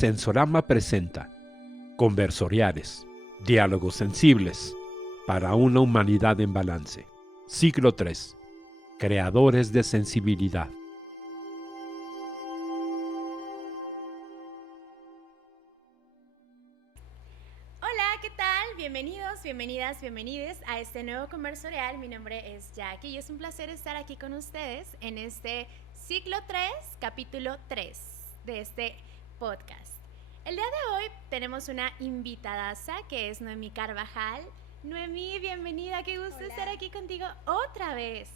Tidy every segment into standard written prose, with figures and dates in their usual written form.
Sensorama presenta Conversoriales, diálogos sensibles para una humanidad en balance. Ciclo 3. Creadores de sensibilidad. Hola, ¿qué tal? Bienvenidos, bienvenidas, bienvenides a este nuevo Conversorial. Mi nombre es Jackie y es un placer estar aquí con ustedes en este ciclo 3, capítulo 3 de este podcast. El día de hoy tenemos una invitadaza que es Noemí Carvajal. Noemí, bienvenida, qué gusto estar aquí contigo otra vez.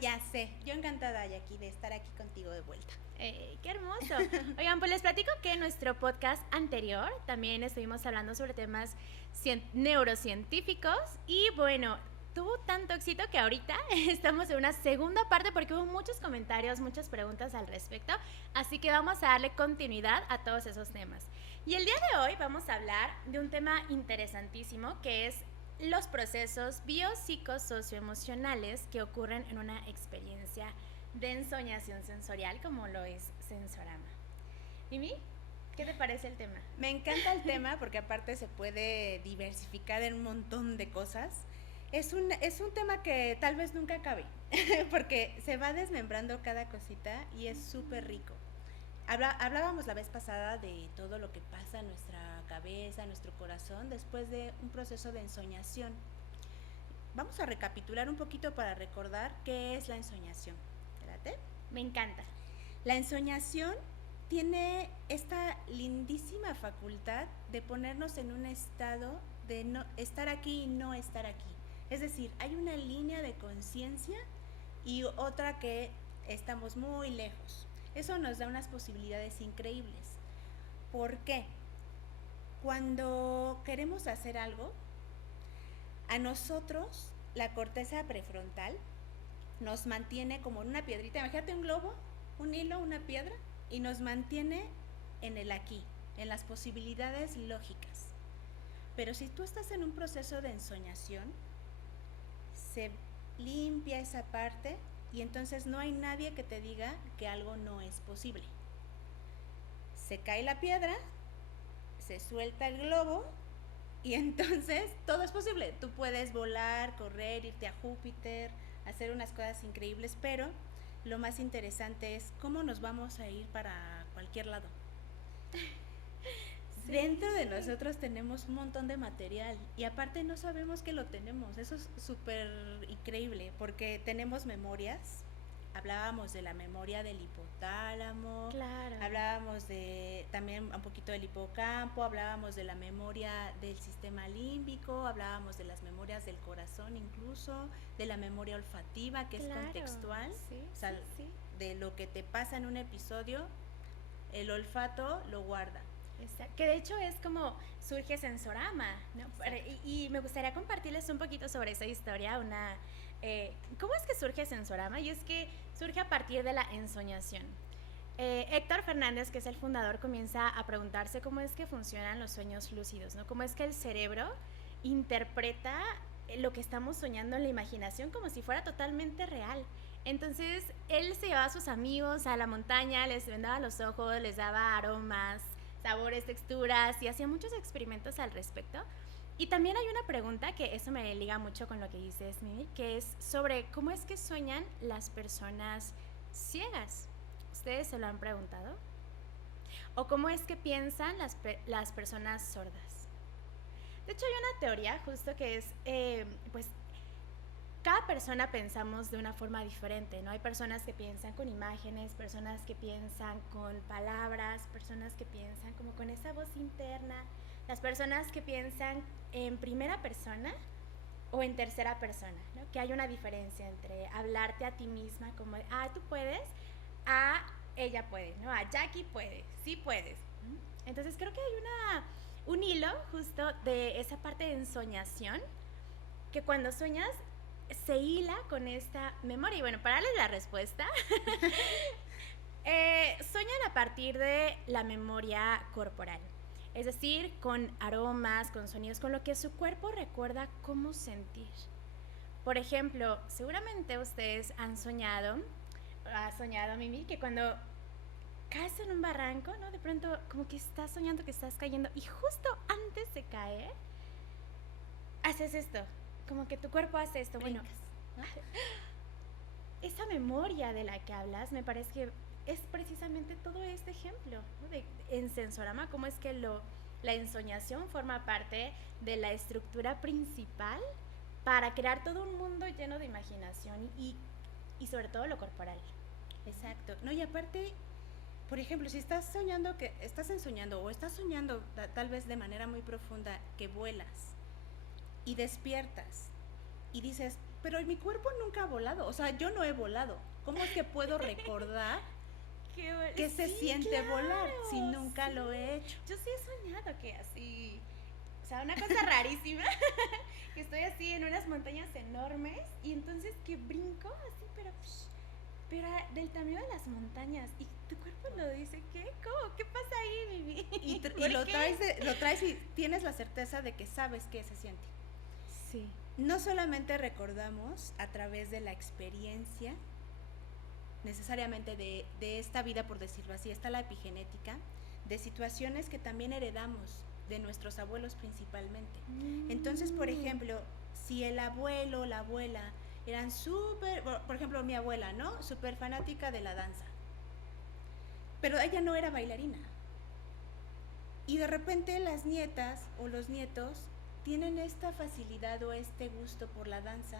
Ya sé, yo encantada, Jackie, de estar aquí contigo de vuelta. ¡Qué hermoso! Oigan, pues les platico que en nuestro podcast anterior también estuvimos hablando sobre temas neurocientíficos y bueno, tuvo tanto éxito que ahorita estamos en una segunda parte porque hubo muchos comentarios, muchas preguntas al respecto, así que vamos a darle continuidad a todos esos temas. Y el día de hoy vamos a hablar de un tema interesantísimo que es los procesos biopsicosocioemocionales que ocurren en una experiencia de ensoñación sensorial como lo es Sensorama. Mimi, ¿qué te parece el tema? Me encanta el tema porque aparte se puede diversificar en un montón de cosas. Es un tema que tal vez nunca acabe porque se va desmembrando cada cosita y es súper rico. Hablábamos la vez pasada de todo lo que pasa en nuestra cabeza, en nuestro corazón después de un proceso de ensoñación. Vamos a recapitular un poquito para recordar qué es la ensoñación. Me encanta. La ensoñación tiene esta lindísima facultad de ponernos en un estado de no estar aquí y no estar aquí. Es decir, hay una línea de conciencia y otra que estamos muy lejos. Eso nos da unas posibilidades increíbles. ¿Por qué? Cuando queremos hacer algo, a nosotros la corteza prefrontal nos mantiene como en una piedrita. Imagínate un globo, un hilo, una piedra, y nos mantiene en el aquí, en las posibilidades lógicas. Pero si tú estás en un proceso de ensoñación, se limpia esa parte y entonces no hay nadie que te diga que algo no es posible. Se cae la piedra, se suelta el globo y entonces todo es posible. Tú puedes volar, correr, irte a Júpiter, hacer unas cosas increíbles, pero lo más interesante es cómo nos vamos a ir para cualquier lado. Sí. Dentro de nosotros tenemos un montón de material y aparte no sabemos que lo tenemos. Eso es súper increíble porque tenemos memorias. Hablábamos de la memoria del hipotálamo, claro. Hablábamos de también un poquito del hipocampo, hablábamos de la memoria del sistema límbico, hablábamos de las memorias del corazón incluso, de la memoria olfativa que claro. Es contextual, sí, o sea, sí. De lo que te pasa en un episodio, el olfato lo guarda. Exacto. Que de hecho es como surge Sensorama, ¿no? Y me gustaría compartirles un poquito sobre esa historia, ¿cómo es que surge Sensorama? Y es que surge a partir de la ensoñación. Héctor Fernández, que es el fundador, comienza a preguntarse cómo es que funcionan los sueños lúcidos, ¿no? Cómo es que el cerebro interpreta lo que estamos soñando en la imaginación como si fuera totalmente real. Entonces, él se llevaba a sus amigos a la montaña, les vendaba los ojos, les daba aromas, sabores, texturas y hacía muchos experimentos al respecto. Y también hay una pregunta que eso me liga mucho con lo que dices, Mimi, que es sobre cómo es que sueñan las personas ciegas. ¿Ustedes se lo han preguntado? ¿O cómo es que piensan las personas sordas? De hecho, hay una teoría justo que es, pues, cada persona pensamos de una forma diferente, ¿no? Hay personas que piensan con imágenes, personas que piensan con palabras, personas que piensan como con esa voz interna, las personas que piensan en primera persona o en tercera persona, ¿no? Que hay una diferencia entre hablarte a ti misma como, tú puedes, a ella puede, ¿no? A Jackie puede, sí puedes. Entonces creo que hay un hilo justo de esa parte de ensoñación que cuando sueñas se hila con esta memoria. Y bueno, para darles la respuesta, sueñan a partir de la memoria corporal. Es decir, con aromas, con sonidos, con lo que su cuerpo recuerda cómo sentir. Por ejemplo, seguramente ustedes ha soñado Mimi, que cuando caes en un barranco, ¿no? De pronto como que estás soñando que estás cayendo y justo antes de caer, haces esto, como que tu cuerpo hace esto. Bueno, Brincas, ¿no? esa memoria de la que hablas me parece que es precisamente todo este ejemplo, ¿no? En Sensorama, cómo es que la ensoñación forma parte de la estructura principal para crear todo un mundo lleno de imaginación y sobre todo lo corporal. Exacto. No, y aparte, por ejemplo, si estás soñando que estás ensoñando o estás soñando tal vez de manera muy profunda que vuelas y despiertas y dices, pero mi cuerpo nunca ha volado, o sea, yo no he volado. ¿Cómo es que puedo recordar qué se Sí, siente claro, volar si nunca sí. lo he hecho? Yo sí he soñado que así, o sea, una cosa rarísima, que estoy así en unas montañas enormes y entonces que brinco así, pero del tamaño de las montañas y tu cuerpo lo dice, ¿qué? ¿Cómo? ¿Qué pasa ahí, Vivi? Y ¿Por lo qué? traes y tienes la certeza de que sabes qué se siente. Sí. No solamente recordamos a través de la experiencia, necesariamente de esta vida, por decirlo así, está la epigenética, de situaciones que también heredamos de nuestros abuelos principalmente. Entonces, por ejemplo, si el abuelo o la abuela eran súper, por ejemplo, mi abuela, ¿no? Súper fanática de la danza, pero ella no era bailarina. Y de repente las nietas o los nietos tienen esta facilidad o este gusto por la danza,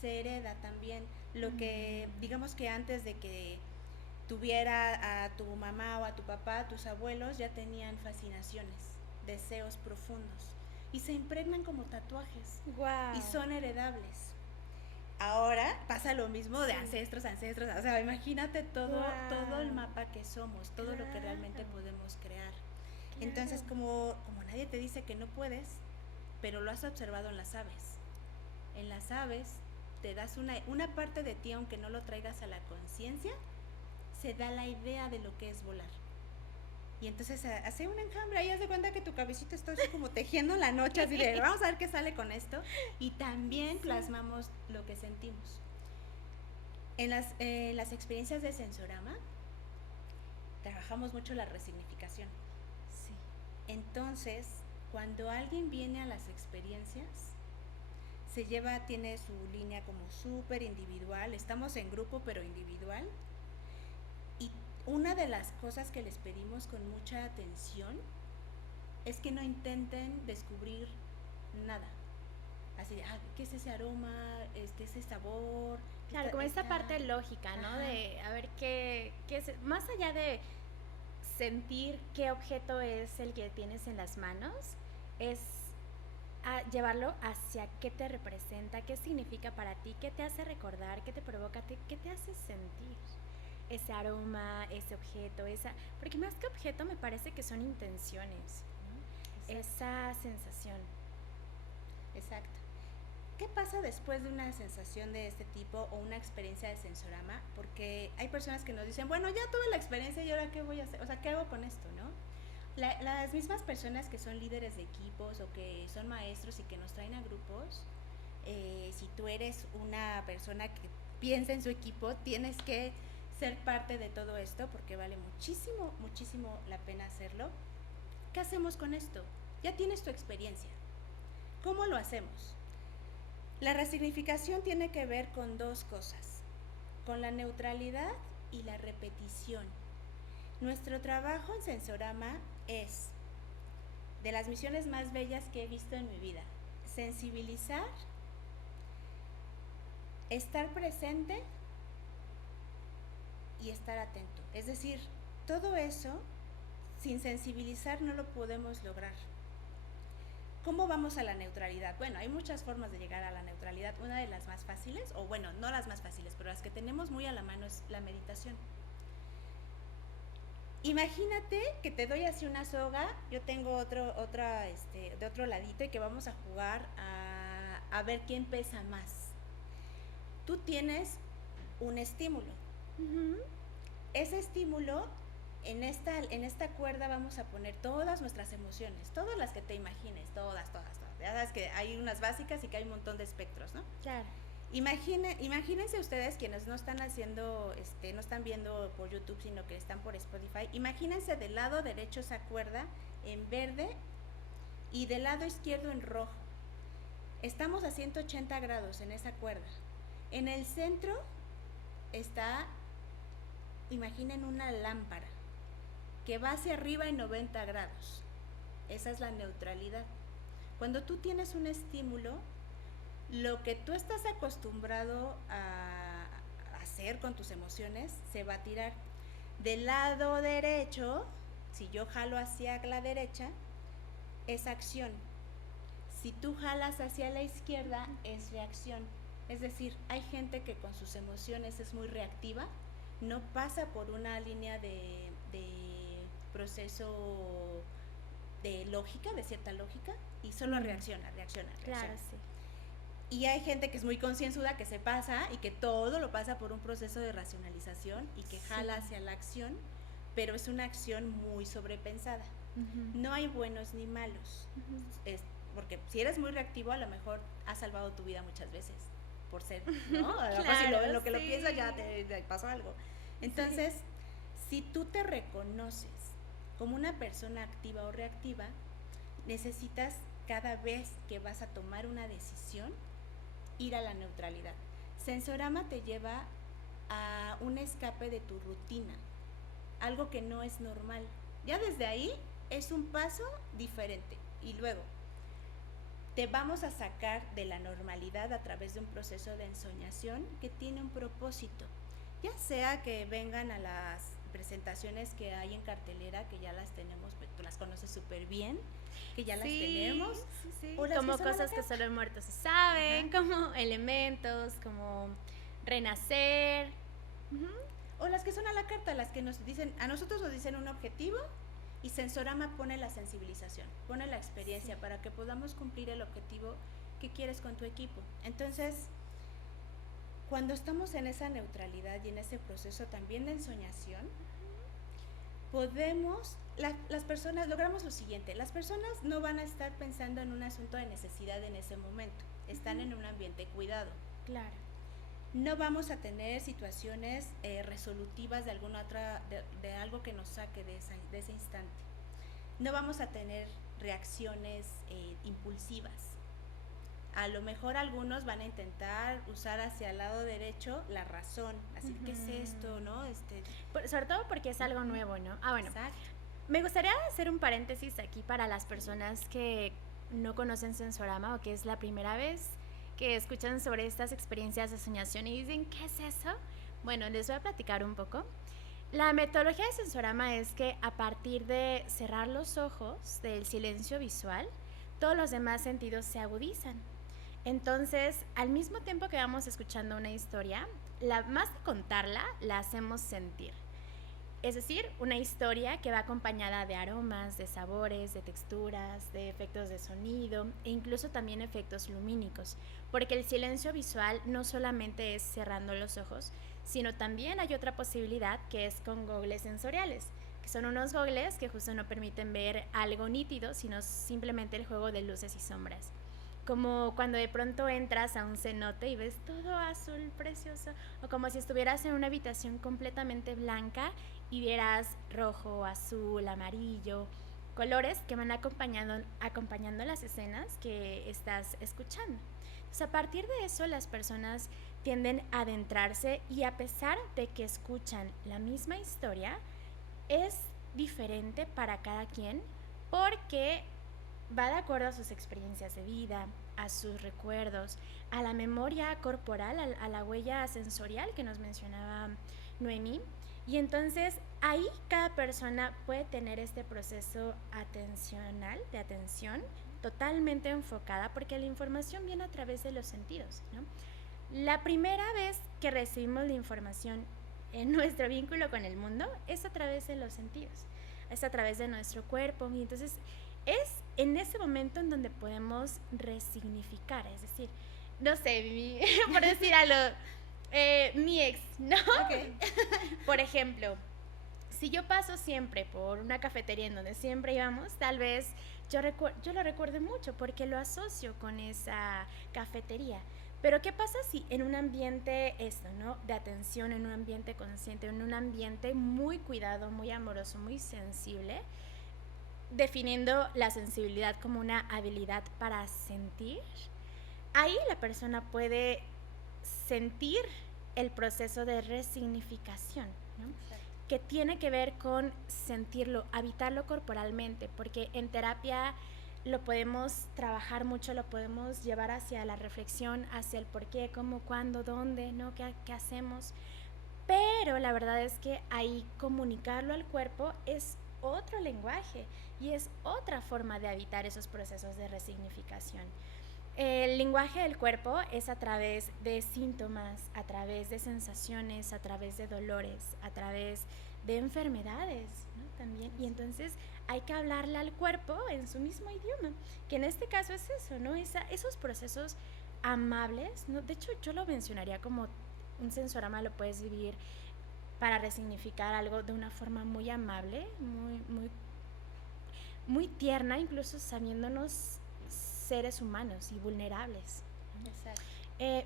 se hereda también. Lo que, digamos que antes de que tuviera a tu mamá o a tu papá, tus abuelos ya tenían fascinaciones, deseos profundos y se impregnan como tatuajes Wow. y son heredables. Ahora pasa lo mismo de ancestros, o sea, imagínate todo el mapa que somos, todo lo que realmente podemos crear. Entonces, como nadie te dice que no puedes, pero lo has observado en las aves. En las aves te das una parte de ti, aunque no lo traigas a la conciencia, se da la idea de lo que es volar. Y entonces hace un enjambre, ahí haz de cuenta que tu cabecita está así como tejiendo en la noche, así de vamos a ver qué sale con esto. Y también plasmamos lo que sentimos. En las experiencias de Sensorama, trabajamos mucho la resignificación. Sí. Entonces, cuando alguien viene a las experiencias, tiene su línea como súper individual, estamos en grupo pero individual, y una de las cosas que les pedimos con mucha atención es que no intenten descubrir nada, así de, ¿qué es ese aroma? ¿Ese sabor? Claro, como esta parte lógica, ¿no? Ajá. De a ver qué es, más allá de sentir qué objeto es el que tienes en las manos, es llevarlo hacia qué te representa, qué significa para ti, qué te hace recordar, qué te provoca, qué te hace sentir. Ese aroma, ese objeto, porque más que objeto me parece que son intenciones, ¿no? Esa sensación. Exacto. ¿Qué pasa después de una sensación de este tipo o una experiencia de Sensorama? Porque hay personas que nos dicen, bueno, ya tuve la experiencia y ahora qué voy a hacer, o sea, ¿qué hago con esto, no? Las mismas personas que son líderes de equipos o que son maestros y que nos traen a grupos, si tú eres una persona que piensa en su equipo, tienes que ser parte de todo esto porque vale muchísimo, muchísimo la pena hacerlo. ¿Qué hacemos con esto? Ya tienes tu experiencia. ¿Cómo lo hacemos? La resignificación tiene que ver con dos cosas, con la neutralidad y la repetición. Nuestro trabajo en Sensorama es de las misiones más bellas que he visto en mi vida. Sensibilizar, estar presente y estar atento. Es decir, todo eso, sin sensibilizar no lo podemos lograr. ¿Cómo vamos a la neutralidad? Bueno, hay muchas formas de llegar a la neutralidad. Una de las más fáciles, o bueno, no las más fáciles, pero las que tenemos muy a la mano es la meditación. Imagínate que te doy así una soga, yo tengo otra de otro ladito y que vamos a jugar a ver quién pesa más. Tú tienes un estímulo. Ese estímulo, en esta cuerda vamos a poner todas nuestras emociones, todas las que te imagines, todas. Ya sabes que hay unas básicas y que hay un montón de espectros, ¿no? Claro. Imagínense ustedes quienes no están haciendo, no están viendo por YouTube, sino que están por Spotify. Imagínense del lado derecho esa cuerda en verde y del lado izquierdo en rojo. Estamos a 180 grados en esa cuerda. En el centro está, imaginen una lámpara que va hacia arriba en 90 grados. Esa es la neutralidad. Cuando tú tienes un estímulo, lo que tú estás acostumbrado a hacer con tus emociones se va a tirar. Del lado derecho, si yo jalo hacia la derecha, es acción. Si tú jalas hacia la izquierda, es reacción. Es decir, hay gente que con sus emociones es muy reactiva, no pasa por una línea de proceso de lógica, de cierta lógica, y solo reacciona. Claro, sí. Y hay gente que es muy concienzuda, que se pasa y que todo lo pasa por un proceso de racionalización y que jala hacia la acción, pero es una acción muy sobrepensada. No hay buenos ni malos, porque si eres muy reactivo, a lo mejor has salvado tu vida muchas veces por ser, ¿no? Claro, si lo que lo piensas ya te pasó algo. Entonces, si tú te reconoces como una persona activa o reactiva, necesitas cada vez que vas a tomar una decisión ir a la neutralidad. Sensorama te lleva a un escape de tu rutina, algo que no es normal. Ya desde ahí es un paso diferente y luego te vamos a sacar de la normalidad a través de un proceso de ensoñación que tiene un propósito, ya sea que vengan a las presentaciones que hay en cartelera, que ya las tenemos, tú las conoces súper bien, que ya las tenemos, o las como cosas que solo muertos se saben, como elementos, como renacer, o las que son a la carta, las que nos dicen, a nosotros nos dicen un objetivo y Sensorama pone la sensibilización, pone la experiencia para que podamos cumplir el objetivo que quieres con tu equipo. Entonces, cuando estamos en esa neutralidad y en ese proceso también de ensoñación, podemos, las personas, logramos lo siguiente, las personas no van a estar pensando en un asunto de necesidad en ese momento, están en un ambiente cuidado. Claro. No vamos a tener situaciones resolutivas de alguna otra, de algo que nos saque de ese instante. No vamos a tener reacciones impulsivas. A lo mejor algunos van a intentar usar hacia el lado derecho la razón, así, ¿qué es esto, no? Sobre todo porque es algo nuevo, ¿no? Bueno, exacto. Me gustaría hacer un paréntesis aquí para las personas que no conocen Sensorama o que es la primera vez que escuchan sobre estas experiencias de soñación y dicen, ¿qué es eso? Bueno, les voy a platicar un poco. La metodología de Sensorama es que a partir de cerrar los ojos, del silencio visual, todos los demás sentidos se agudizan. Entonces, al mismo tiempo que vamos escuchando una historia, más que contarla, la hacemos sentir. Es decir, una historia que va acompañada de aromas, de sabores, de texturas, de efectos de sonido e incluso también efectos lumínicos, porque el silencio visual no solamente es cerrando los ojos, sino también hay otra posibilidad que es con gogles sensoriales, que son unos gogles que justo no permiten ver algo nítido, sino simplemente el juego de luces y sombras. Como cuando de pronto entras a un cenote y ves todo azul precioso, o como si estuvieras en una habitación completamente blanca y vieras rojo, azul, amarillo, colores que van acompañando las escenas que estás escuchando. Entonces, a partir de eso, las personas tienden a adentrarse y a pesar de que escuchan la misma historia, es diferente para cada quien porque va de acuerdo a sus experiencias de vida, a sus recuerdos, a la memoria corporal, a la huella sensorial que nos mencionaba Noemí. Y entonces ahí cada persona puede tener este proceso atencional, de atención, totalmente enfocada, porque la información viene a través de los sentidos, ¿no? La primera vez que recibimos la información en nuestro vínculo con el mundo es a través de los sentidos, es a través de nuestro cuerpo, y entonces es en ese momento en donde podemos resignificar, es decir, no sé, por decir algo, mi ex, ¿no? Okay. Por ejemplo, si yo paso siempre por una cafetería en donde siempre íbamos, tal vez yo lo recuerde mucho porque lo asocio con esa cafetería. Pero ¿qué pasa si en un ambiente ¿no? De atención, en un ambiente consciente, en un ambiente muy cuidado, muy amoroso, muy sensible, definiendo la sensibilidad como una habilidad para sentir, ahí la persona puede sentir el proceso de resignificación, ¿no? Que tiene que ver con sentirlo, habitarlo corporalmente, porque en terapia lo podemos trabajar mucho, lo podemos llevar hacia la reflexión, hacia el por qué, cómo, cuándo, dónde, ¿no? ¿Qué hacemos? Pero la verdad es que ahí comunicarlo al cuerpo es otro lenguaje y es otra forma de habitar esos procesos de resignificación. El lenguaje del cuerpo es a través de síntomas, a través de sensaciones, a través de dolores, a través de enfermedades, ¿no? También. Y entonces hay que hablarle al cuerpo en su mismo idioma, que en este caso es eso, ¿no? Esos procesos amables, ¿no? De hecho, yo lo mencionaría como un sensorama lo puedes vivir para resignificar algo de una forma muy amable, muy tierna, incluso sabiéndonos seres humanos y vulnerables. Exacto.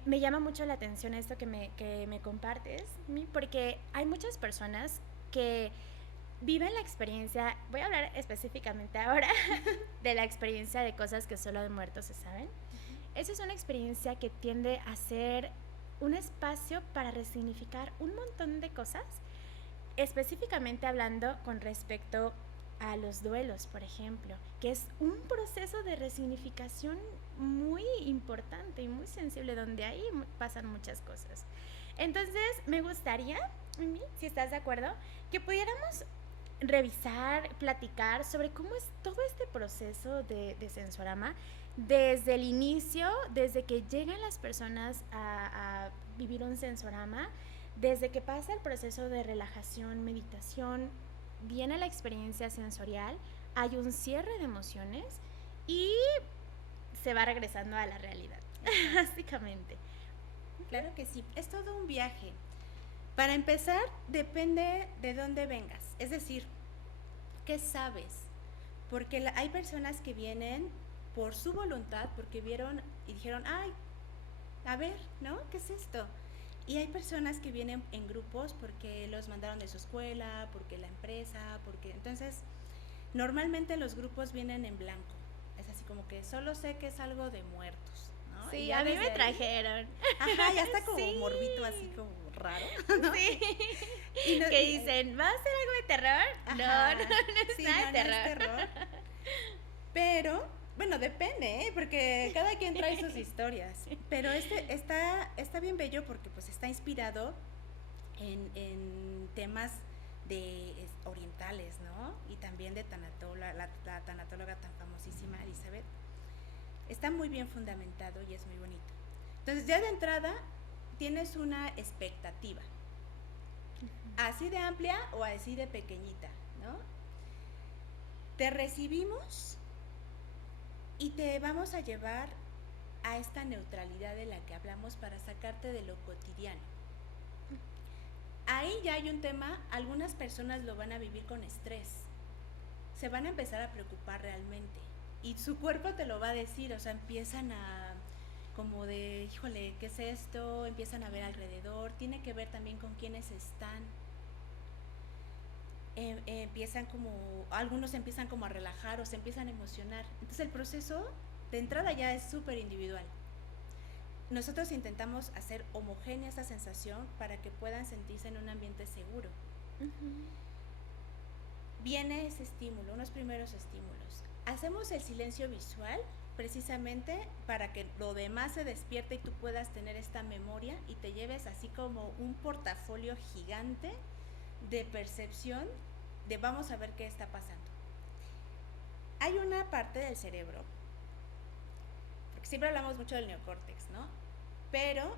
Me llama mucho la atención esto que me compartes, porque hay muchas personas que viven la experiencia, voy a hablar específicamente ahora de la experiencia de cosas que solo de muertos se saben. Esa es una experiencia que tiende a ser un espacio para resignificar un montón de cosas, específicamente hablando con respecto a los duelos, por ejemplo, que es un proceso de resignificación muy importante y muy sensible, donde ahí pasan muchas cosas. Entonces, me gustaría, Mimi, si estás de acuerdo, que pudiéramos revisar, platicar sobre cómo es todo este proceso de sensorama, desde el inicio, desde que llegan las personas a vivir un sensorama, desde que pasa el proceso de relajación, meditación, viene la experiencia sensorial, hay un cierre de emociones y se va regresando a la realidad, básicamente. Claro que sí, es todo un viaje. Para empezar, depende de dónde vengas, es decir, ¿qué sabes? Porque hay personas que vienen por su voluntad, porque vieron y dijeron, ay, a ver, ¿no? ¿Qué es esto? Y hay personas que vienen en grupos porque los mandaron de su escuela, porque la empresa, porque... Entonces, normalmente los grupos vienen en blanco. Es así como que solo sé que es algo de muertos, ¿no? Sí, a mí me trajeron. Ajá, ya está como sí. morbito, así como raro, ¿no? Sí. Y que dicen, ¿va a ser algo de terror? Ajá. No es sí, nada de terror. No es terror. Pero, bueno, depende, ¿eh? Porque cada quien trae sus historias. Pero está bien bello porque pues está inspirado en temas orientales, ¿no? Y también de la tanatóloga tan famosísima Elizabeth. Está muy bien fundamentado y es muy bonito. Entonces, ya de entrada tienes una expectativa, así de amplia o así de pequeñita, ¿no? Te recibimos y te vamos a llevar a esta neutralidad de la que hablamos para sacarte de lo cotidiano. Ahí ya hay un tema, algunas personas lo van a vivir con estrés, se van a empezar a preocupar realmente y su cuerpo te lo va a decir, o sea, empiezan a como de, híjole, ¿qué es esto? Empiezan a ver alrededor, tiene que ver también con quiénes están. Empiezan como, algunos empiezan como a relajar o se empiezan a emocionar. Entonces el proceso de entrada ya es súper individual. Nosotros intentamos hacer homogénea esa sensación para que puedan sentirse en un ambiente seguro. Viene ese estímulo, unos primeros estímulos. Hacemos el silencio visual precisamente para que lo demás se despierte y tú puedas tener esta memoria y te lleves así como un portafolio gigante de percepción de vamos a ver qué está pasando. Hay una parte del cerebro, porque siempre hablamos mucho del neocórtex, ¿no? Pero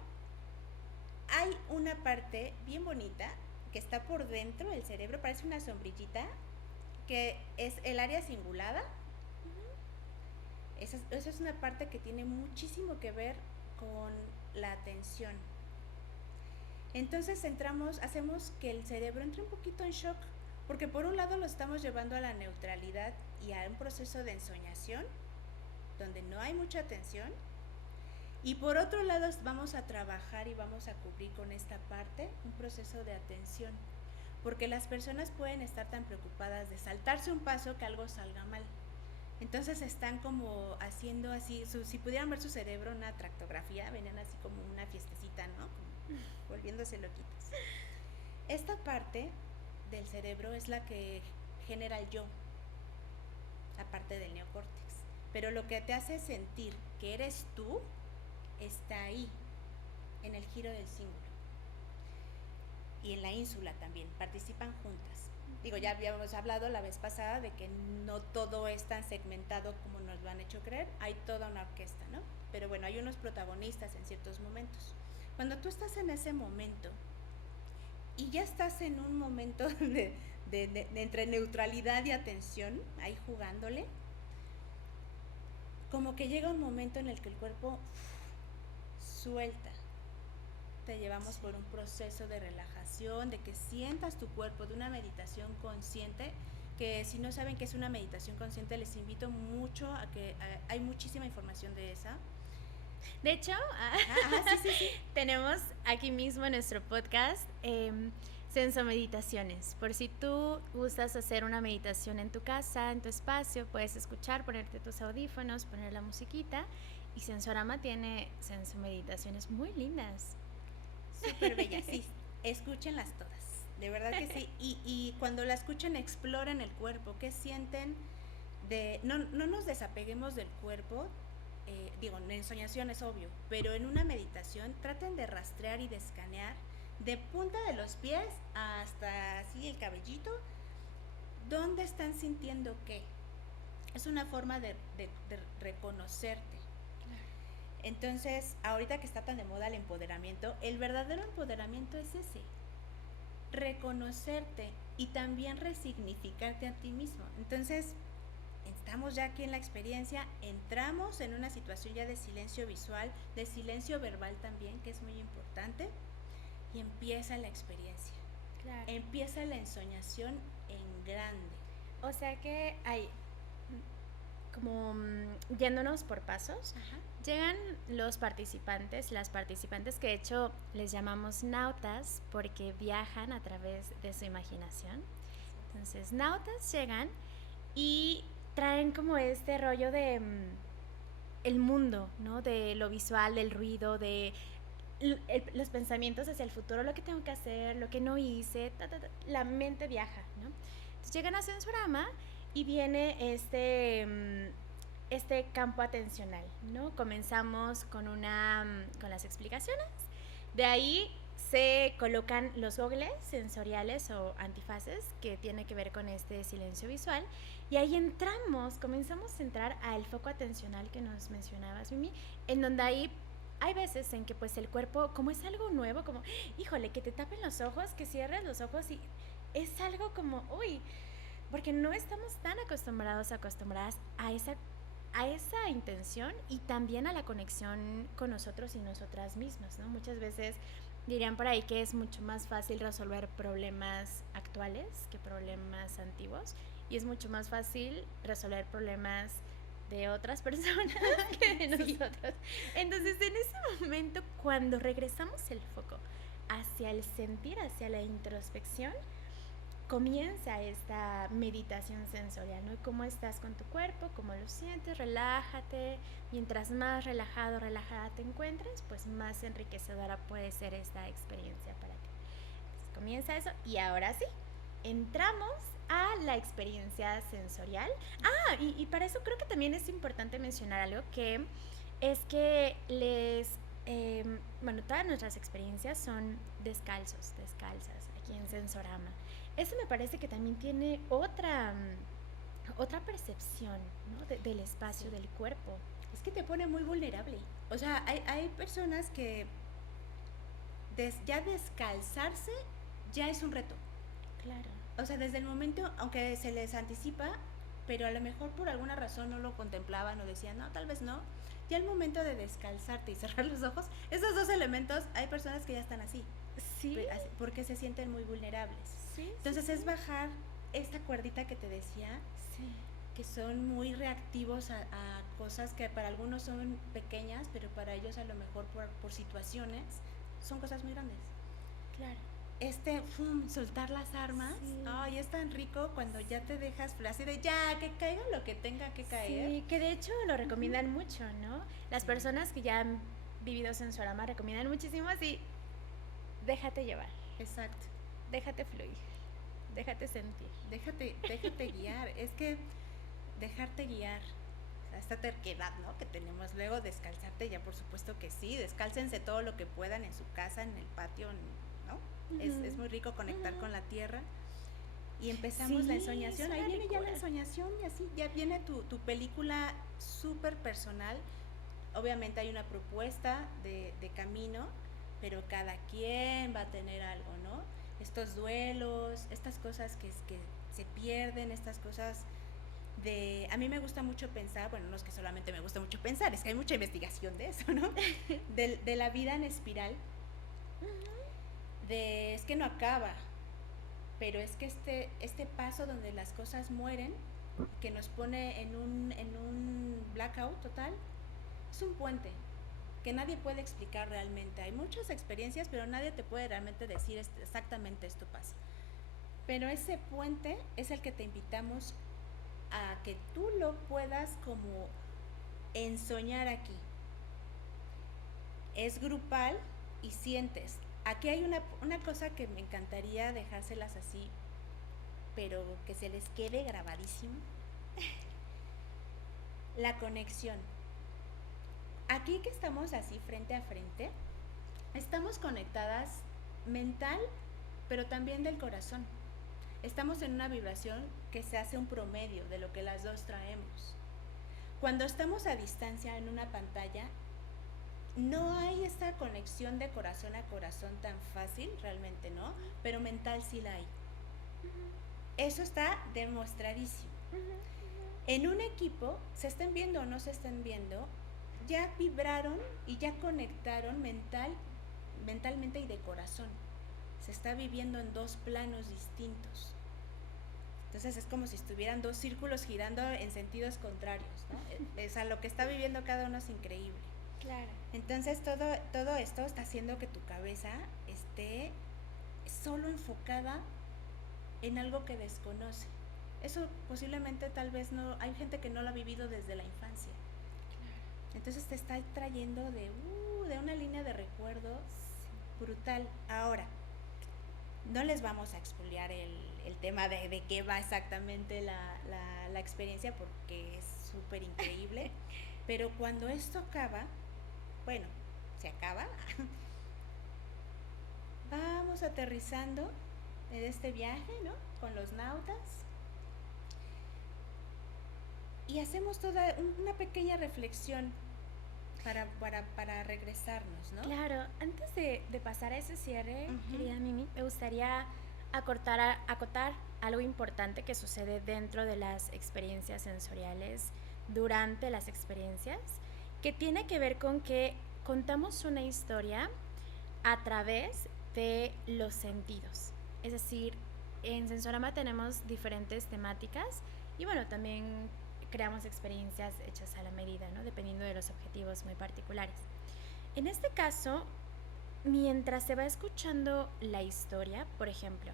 hay una parte bien bonita que está por dentro del cerebro, parece una sombrillita, que es el área cingulada. Esa es una parte que tiene muchísimo que ver con la atención. Entonces hacemos que el cerebro entre un poquito en shock, porque por un lado lo estamos llevando a la neutralidad y a un proceso de ensoñación, donde no hay mucha atención, Y por otro lado vamos a trabajar y vamos a cubrir con esta parte un proceso de atención, porque las personas pueden estar tan preocupadas de saltarse un paso que algo salga mal. Entonces están como haciendo así, si pudieran ver su cerebro, una tractografía, venían así como una fiestecita, ¿no? Como volviéndose loquitos. Esta parte del cerebro es la que genera el yo, aparte del neocórtex. Pero lo que te hace sentir que eres tú está ahí, en el giro del cíngulo. Y en la ínsula también, participan juntas. Digo, ya habíamos hablado la vez pasada de que no todo es tan segmentado como nos lo han hecho creer, hay toda una orquesta, ¿no? Pero bueno, hay unos protagonistas en ciertos momentos. Cuando tú estás en ese momento y ya estás en un momento de entre neutralidad y atención, ahí jugándole, como que llega un momento en el que el cuerpo suelta. Te llevamos por un proceso de relajación, de que sientas tu cuerpo, de una meditación consciente, que si no saben qué es una meditación consciente, les invito mucho a que hay muchísima información de esa. De hecho, sí. Tenemos aquí mismo en nuestro podcast Sensomeditaciones. Por si tú gustas hacer una meditación en tu casa, en tu espacio, puedes escuchar, ponerte tus audífonos, poner la musiquita. Y Sensorama tiene sensomeditaciones muy lindas. Súper bellas, sí. Escúchenlas todas, de verdad que sí. Y cuando la escuchen, exploren el cuerpo, qué sienten. No nos desapeguemos del cuerpo. Digo, en ensoñación es obvio, pero en una meditación traten de rastrear y de escanear de punta de los pies hasta así el cabellito, dónde están sintiendo qué. Es una forma de reconocerte. Entonces, ahorita que está tan de moda el empoderamiento, el verdadero empoderamiento es ese, reconocerte y también resignificarte a ti mismo. Entonces, estamos ya aquí en la experiencia, entramos en una situación ya de silencio visual, de silencio verbal también, que es muy importante, y empieza la experiencia. Claro. Empieza la ensoñación en grande. O sea que hay como yéndonos por pasos. Ajá. Llegan los participantes, las participantes que de hecho les llamamos nautas porque viajan a través de su imaginación. Entonces, nautas llegan y traen como este rollo de el mundo, ¿no? De lo visual, del ruido, de los pensamientos hacia el futuro, lo que tengo que hacer, lo que no hice, la mente viaja, ¿no? Entonces llegan a Sensorama y viene este campo atencional, ¿no? Comenzamos con las explicaciones, de ahí se colocan los gogles sensoriales o antifaces que tiene que ver con este silencio visual y ahí comenzamos a entrar al foco atencional que nos mencionabas, Mimi, en donde hay veces en que pues el cuerpo, como es algo nuevo, como, híjole, que te tapen los ojos, que cierres los ojos y es algo como, uy, porque no estamos tan acostumbradas a esa intención y también a la conexión con nosotros y nosotras mismas, ¿no? Muchas veces dirían por ahí que es mucho más fácil resolver problemas actuales que problemas antiguos y es mucho más fácil resolver problemas de otras personas que de nosotros. Entonces, en ese momento, cuando regresamos el foco hacia el sentir, hacia la introspección, comienza esta meditación sensorial, ¿no? ¿Cómo estás con tu cuerpo? ¿Cómo lo sientes? Relájate. Mientras más relajado, relajada te encuentres, pues más enriquecedora puede ser esta experiencia para ti. Entonces, comienza eso y ahora sí, entramos a la experiencia sensorial. Y para eso creo que también es importante mencionar algo que es que todas nuestras experiencias son descalzas aquí en Sensorama. Eso me parece que también tiene otra percepción, ¿no? del espacio, del cuerpo. Es que te pone muy vulnerable. O sea, hay personas que ya descalzarse ya es un reto. Claro. O sea, desde el momento, aunque se les anticipa, pero a lo mejor por alguna razón no lo contemplaban o decían, no, tal vez no. Ya el momento de descalzarte y cerrar los ojos, esos dos elementos, hay personas que ya están así. Sí. Porque se sienten muy vulnerables. Sí. Entonces es bajar esta cuerdita que te decía. Sí. que son muy reactivos a cosas que para algunos son pequeñas, pero para ellos a lo mejor por situaciones son cosas muy grandes. Claro. Soltar las armas, Sí. ay, es tan rico cuando ya te dejas así de ya, que caiga lo que tenga que caer. Sí, que de hecho lo recomiendan mucho, ¿no? Las Sí. personas que ya han vivido Sensorama recomiendan muchísimo así, déjate llevar, Exacto. déjate fluir, déjate sentir. Déjate guiar, es que dejarte guiar, o sea, esta terquedad, ¿no? Que tenemos luego, descalzarte, ya por supuesto que sí, descálcense todo lo que puedan en su casa, en el patio, ¿no? Es muy rico conectar con la tierra. Y empezamos Sí, la ensoñación, ahí suena viene ya la ricura. ensoñación y así, ya viene tu película súper personal. Obviamente hay una propuesta de camino, pero cada quien va a tener algo, ¿no? Estos duelos, estas cosas que se pierden, estas cosas de... A mí me gusta mucho pensar, bueno, no es que solamente me gusta mucho pensar, es que hay mucha investigación de eso, ¿no? De la vida en espiral, es que no acaba, pero es que este paso donde las cosas mueren, que nos pone en un blackout total, es un puente que nadie puede explicar realmente. Hay muchas experiencias, pero nadie te puede realmente decir exactamente esto pasa. Pero ese puente es el que te invitamos a que tú lo puedas como ensoñar aquí. Es grupal y sientes. Aquí hay una cosa que me encantaría dejárselas así, pero que se les quede grabadísimo. La conexión. Aquí que estamos así frente a frente, estamos conectadas mental, pero también del corazón. Estamos en una vibración que se hace un promedio de lo que las dos traemos. Cuando estamos a distancia en una pantalla, no hay esta conexión de corazón a corazón tan fácil, realmente no, pero mental sí la hay. Eso está demostradísimo. En un equipo, se estén viendo o no se estén viendo, ya vibraron y ya conectaron mentalmente y de corazón. Se está viviendo en dos planos distintos. Entonces es como si estuvieran dos círculos girando en sentidos contrarios, ¿no? O sea, lo que está viviendo cada uno es increíble. Claro. Entonces todo esto está haciendo que tu cabeza esté solo enfocada en algo que desconoce. Eso posiblemente tal vez no, hay gente que no lo ha vivido desde la infancia. Entonces te está trayendo de una línea de recuerdos brutal. Ahora, no les vamos a expoliar el tema de qué va exactamente la experiencia porque es súper increíble. Pero cuando esto acaba, bueno, se acaba, vamos aterrizando en este viaje, ¿no? Con los nautas. Y hacemos toda una pequeña reflexión para regresarnos, ¿no? Claro, antes de pasar a ese cierre, querida Mimi, me gustaría acotar algo importante que sucede dentro de las experiencias sensoriales, durante las experiencias, que tiene que ver con que contamos una historia a través de los sentidos. Es decir, en Sensorama tenemos diferentes temáticas y bueno, también creamos experiencias hechas a la medida, ¿no? Dependiendo de los objetivos muy particulares. En este caso, mientras se va escuchando la historia, por ejemplo,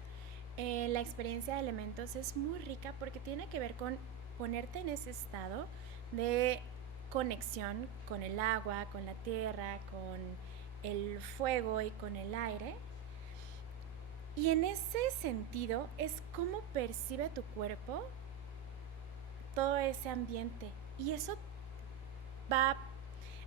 la experiencia de elementos es muy rica porque tiene que ver con ponerte en ese estado de conexión con el agua, con la tierra, con el fuego y con el aire. Y en ese sentido es cómo percibe tu cuerpo todo ese ambiente. Y eso va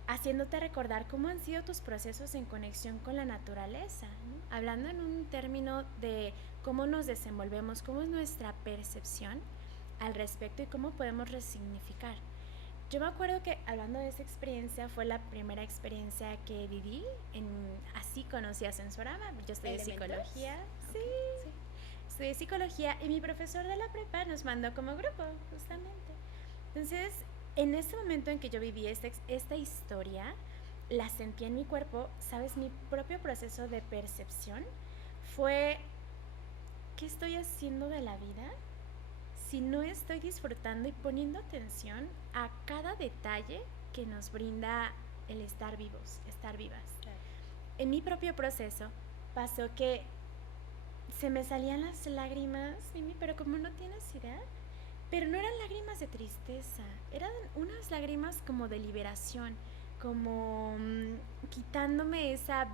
haciéndote recordar cómo han sido tus procesos en conexión con la naturaleza, ¿no? Hablando en un término de cómo nos desenvolvemos, cómo es nuestra percepción al respecto y cómo podemos resignificar. Yo me acuerdo que hablando de esa experiencia fue la primera experiencia que viví, así conocí a Sensorama. Yo estudié psicología, okay. Sí, estudié psicología y mi profesor de la prepa nos mandó como grupo, justamente. Entonces, en ese momento en que yo viví esta historia, la sentí en mi cuerpo, ¿sabes? Mi propio proceso de percepción fue, ¿qué estoy haciendo de la vida si no estoy disfrutando y poniendo atención a cada detalle que nos brinda el estar vivos, estar vivas. Claro. En mi propio proceso pasó que se me salían las lágrimas, Mimi, pero como no tienes idea, pero no eran lágrimas de tristeza, eran unas lágrimas como de liberación, como quitándome esa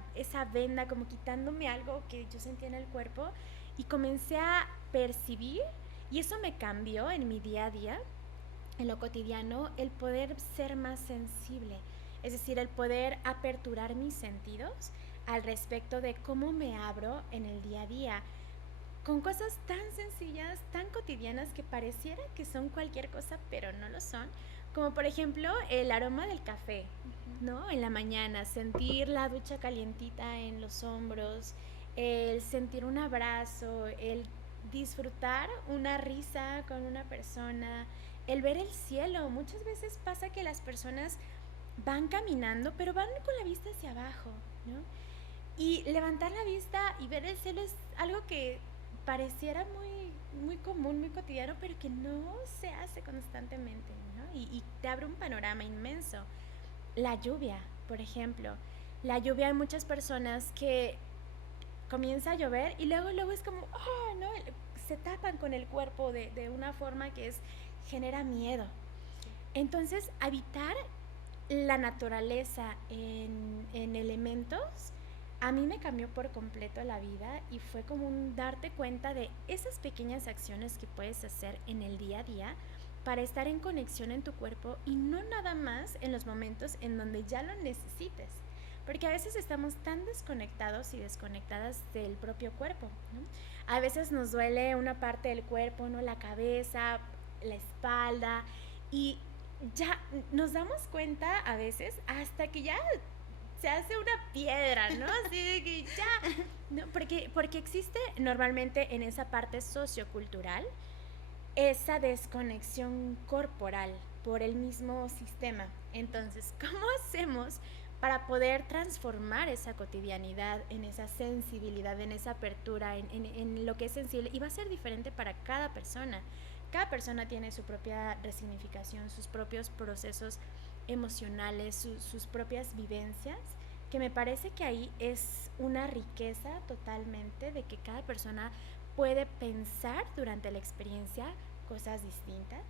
venda, como quitándome algo que yo sentía en el cuerpo y comencé a percibir, y eso me cambió en mi día a día, en lo cotidiano, el poder ser más sensible, es decir, el poder aperturar mis sentidos al respecto de cómo me abro en el día a día, con cosas tan sencillas, tan cotidianas que pareciera que son cualquier cosa, pero no lo son, como por ejemplo el aroma del café, ¿no? En la mañana, sentir la ducha calientita en los hombros, el sentir un abrazo, el disfrutar una risa con una persona, el ver el cielo. Muchas veces pasa que las personas van caminando, pero van con la vista hacia abajo, ¿no? Y levantar la vista y ver el cielo es algo que pareciera muy común, muy cotidiano, pero que no se hace constantemente, ¿no? Y te abre un panorama inmenso. La lluvia, por ejemplo. La lluvia, hay muchas personas que comienza a llover y luego es como, oh, ¿no? Se tapan con el cuerpo de una forma que genera miedo. Entonces, habitar la naturaleza en elementos a mí me cambió por completo la vida y fue como un darte cuenta de esas pequeñas acciones que puedes hacer en el día a día para estar en conexión en tu cuerpo y no nada más en los momentos en donde ya lo necesites. Porque a veces estamos tan desconectados y desconectadas del propio cuerpo, ¿no? A veces nos duele una parte del cuerpo, ¿no? La cabeza, la espalda, y ya nos damos cuenta a veces hasta que ya se hace una piedra, ¿no? Así de que ya, ¿no? Porque existe normalmente en esa parte sociocultural esa desconexión corporal por el mismo sistema. Entonces, ¿cómo hacemos para poder transformar esa cotidianidad en esa sensibilidad, en esa apertura, en lo que es sensible? Y va a ser diferente para cada persona. Cada persona tiene su propia resignificación, sus propios procesos emocionales, sus propias vivencias, que me parece que ahí es una riqueza totalmente de que cada persona puede pensar durante la experiencia cosas distintas,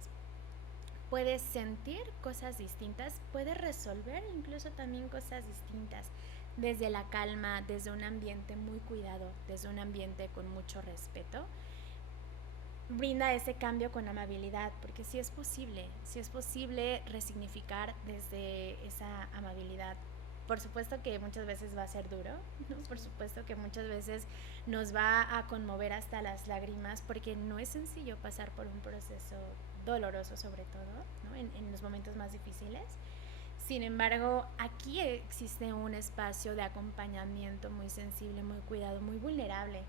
puede sentir cosas distintas, puede resolver incluso también cosas distintas, desde la calma, desde un ambiente muy cuidado, desde un ambiente con mucho respeto. Brinda ese cambio con amabilidad, porque sí es posible resignificar desde esa amabilidad. Por supuesto que muchas veces va a ser duro, ¿no? Por supuesto que muchas veces nos va a conmover hasta las lágrimas, porque no es sencillo pasar por un proceso doloroso, sobre todo, ¿no? En los momentos más difíciles. Sin embargo, aquí existe un espacio de acompañamiento muy sensible, muy cuidado, muy vulnerable.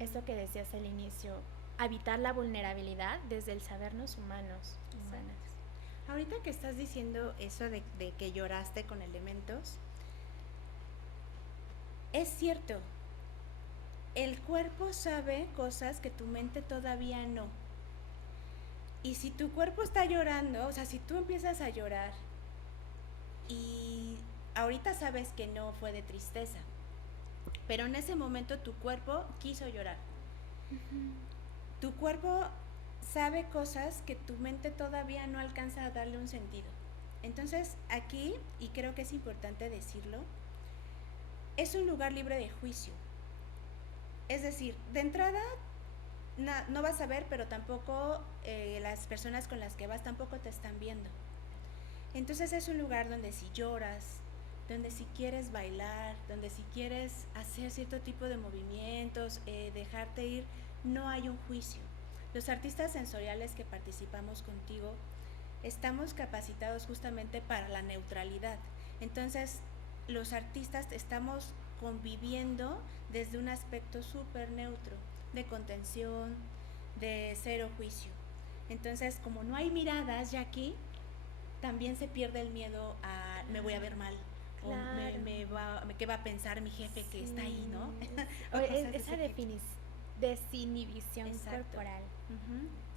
Esto que decías al inicio, habitar la vulnerabilidad desde el sabernos humanas. Ahorita que estás diciendo eso de que lloraste con elementos, es cierto, el cuerpo sabe cosas que tu mente todavía no. Y si tu cuerpo está llorando, o sea, si tú empiezas a llorar y ahorita sabes que no fue de tristeza, pero en ese momento tu cuerpo quiso llorar. Tu cuerpo sabe cosas que tu mente todavía no alcanza a darle un sentido. Entonces, aquí, y creo que es importante decirlo, es un lugar libre de juicio. Es decir, de entrada no vas a ver, pero tampoco las personas con las que vas tampoco te están viendo. Entonces es un lugar donde si lloras, donde si quieres bailar, donde si quieres hacer cierto tipo de movimientos, dejarte ir, no hay un juicio. Los artistas sensoriales que participamos contigo estamos capacitados justamente para la neutralidad. Entonces, los artistas estamos conviviendo desde un aspecto súper neutro, de contención, de cero juicio. Entonces, como no hay miradas ya aquí, también se pierde el miedo a me voy a ver mal. Claro. ¿Qué va a pensar mi jefe que está ahí, no? Esa desinhibición corporal.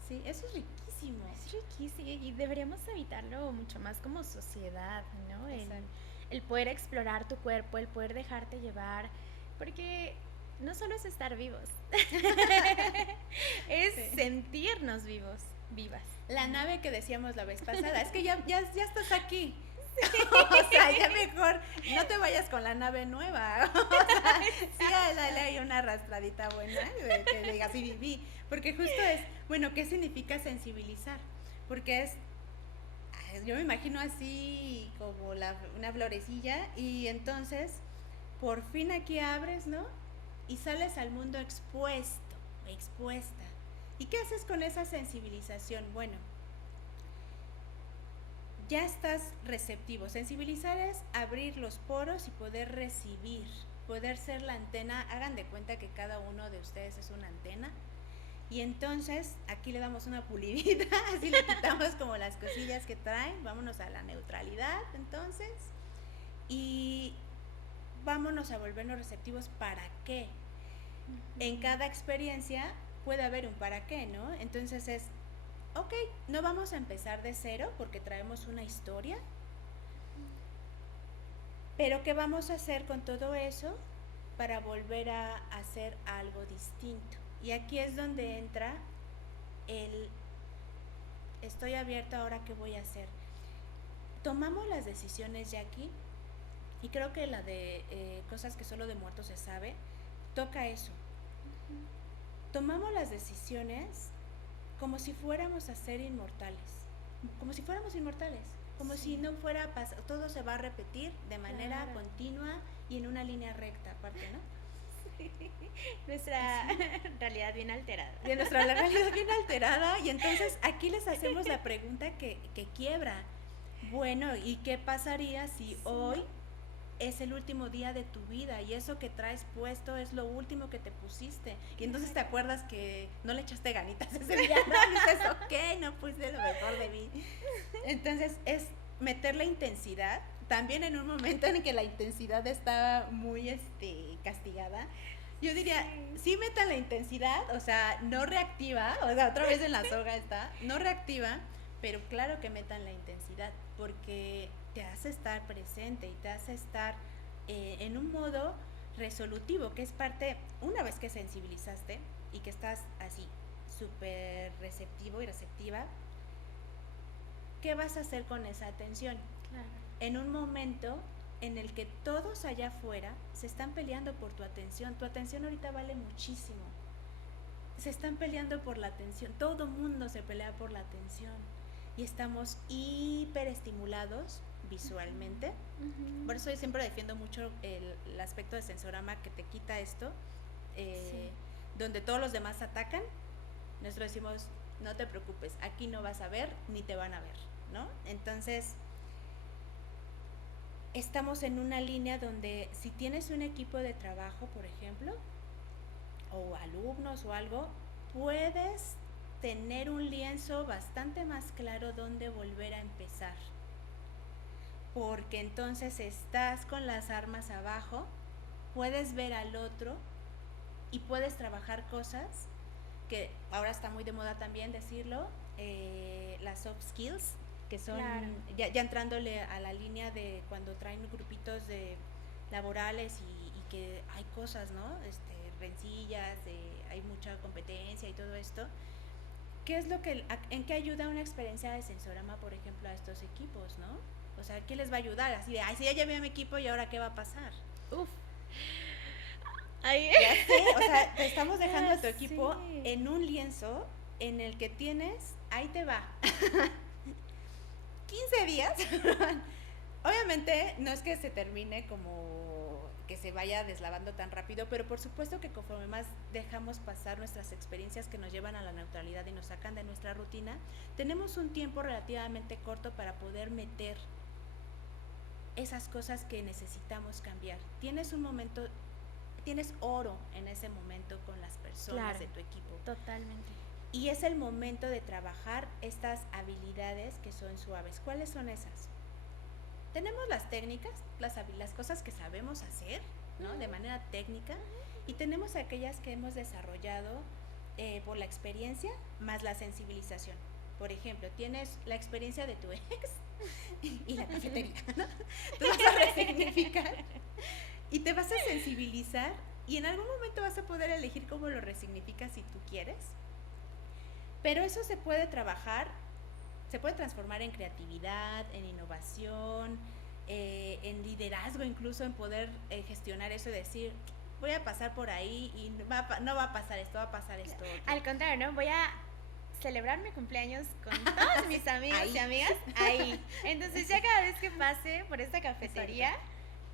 Sí, eso es riquísimo. Es riquísimo y deberíamos evitarlo mucho más como sociedad, ¿no? Exacto. El poder explorar tu cuerpo, el poder dejarte llevar, porque no solo es estar vivos, es Sí. sentirnos vivos, vivas. La nave que decíamos la vez pasada, es que ya estás aquí. O sea, ya mejor no te vayas con la nave nueva. O sea, sí, dale ahí una arrastradita buena, que digas, sí viví. Porque justo es, bueno, ¿qué significa sensibilizar? Porque es, yo me imagino así como una florecilla y entonces por fin aquí abres, ¿no? Y sales al mundo expuesto, expuesta. ¿Y qué haces con esa sensibilización? Bueno, ya estás receptivo. Sensibilizar es abrir los poros y poder recibir, poder ser la antena. Hagan de cuenta que cada uno de ustedes es una antena. Y entonces aquí le damos una pulidita, así le quitamos como las cosillas que traen. Vámonos a la neutralidad entonces. Y vámonos a volvernos receptivos. ¿Para qué? En cada experiencia puede haber un para qué, ¿no? Entonces es, ok, no vamos a empezar de cero porque traemos una historia, pero ¿qué vamos a hacer con todo eso para volver a hacer algo distinto? Y aquí es donde entra el estoy abierta, ahora qué voy a hacer. Tomamos las decisiones ya aquí y creo que la de cosas que solo de muertos se sabe, toca eso. Tomamos las decisiones como si fuéramos a ser inmortales, como si fuéramos inmortales, como si no fuera a pasar, todo se va a repetir de manera continua y en una línea recta aparte, ¿no? Sí. Nuestra realidad bien alterada. Y nuestra realidad bien alterada y entonces aquí les hacemos la pregunta que quiebra. Bueno, ¿y qué pasaría si hoy es el último día de tu vida y eso que traes puesto es lo último que te pusiste? Y entonces te acuerdas que no le echaste ganitas ese día, ¿no? Y dices, ok, no puse lo mejor de mí. Entonces es meter la intensidad, también en un momento en que la intensidad está muy castigada. Yo diría, sí metan la intensidad, o sea, no reactiva, o sea, otra vez en la soga está, no reactiva, pero claro que metan la intensidad, porque te hace estar presente y te hace estar en un modo resolutivo, que es parte, una vez que sensibilizaste y que estás así, súper receptivo y receptiva, ¿qué vas a hacer con esa atención? Claro. En un momento en el que todos allá afuera se están peleando por tu atención ahorita vale muchísimo, se están peleando por la atención, todo mundo se pelea por la atención y estamos hiperestimulados visualmente. Por eso yo siempre defiendo mucho el aspecto de sensorama que te quita esto, donde todos los demás atacan, nosotros decimos, no te preocupes, aquí no vas a ver ni te van a ver, ¿no? Entonces estamos en una línea donde si tienes un equipo de trabajo, por ejemplo, o alumnos o algo, puedes tener un lienzo bastante más claro donde volver a empezar, porque entonces estás con las armas abajo, puedes ver al otro y puedes trabajar cosas que ahora está muy de moda también decirlo, las soft skills, que son ya entrándole a la línea de cuando traen grupitos de laborales y que hay cosas, ¿no? Rencillas, hay mucha competencia y todo esto. ¿Qué es lo que, en qué ayuda una experiencia de sensorama, por ejemplo, a estos equipos, ¿no? O sea, ¿qué les va a ayudar? Así de, ay, sí, ya llevé a mi equipo y ahora ¿qué va a pasar? Uf. Ay. Ya sé, o sea, te estamos dejando a tu equipo en un lienzo en el que tienes, ahí te va, 15 días. Obviamente no es que se termine como que se vaya deslavando tan rápido, pero por supuesto que conforme más dejamos pasar nuestras experiencias que nos llevan a la neutralidad y nos sacan de nuestra rutina, tenemos un tiempo relativamente corto para poder meter esas cosas que necesitamos cambiar. Tienes un momento, tienes oro en ese momento con las personas de tu equipo. Totalmente. Y es el momento de trabajar estas habilidades que son suaves. ¿Cuáles son esas? Tenemos las técnicas, las cosas que sabemos hacer, ¿no? De manera técnica, y tenemos aquellas que hemos desarrollado por la experiencia más la sensibilización. Por ejemplo, tienes la experiencia de tu ex y la cafetería, ¿no? Tú vas a resignificar y te vas a sensibilizar y en algún momento vas a poder elegir cómo lo resignificas si tú quieres. Pero eso se puede trabajar, se puede transformar en creatividad, en innovación, en liderazgo, incluso en poder gestionar eso y decir, voy a pasar por ahí y no va a pasar esto, va a pasar esto otro. Al contrario, ¿no? Voy a celebrar mi cumpleaños con todos mis amigos y amigas ahí. Entonces ya cada vez que pase por esta cafetería,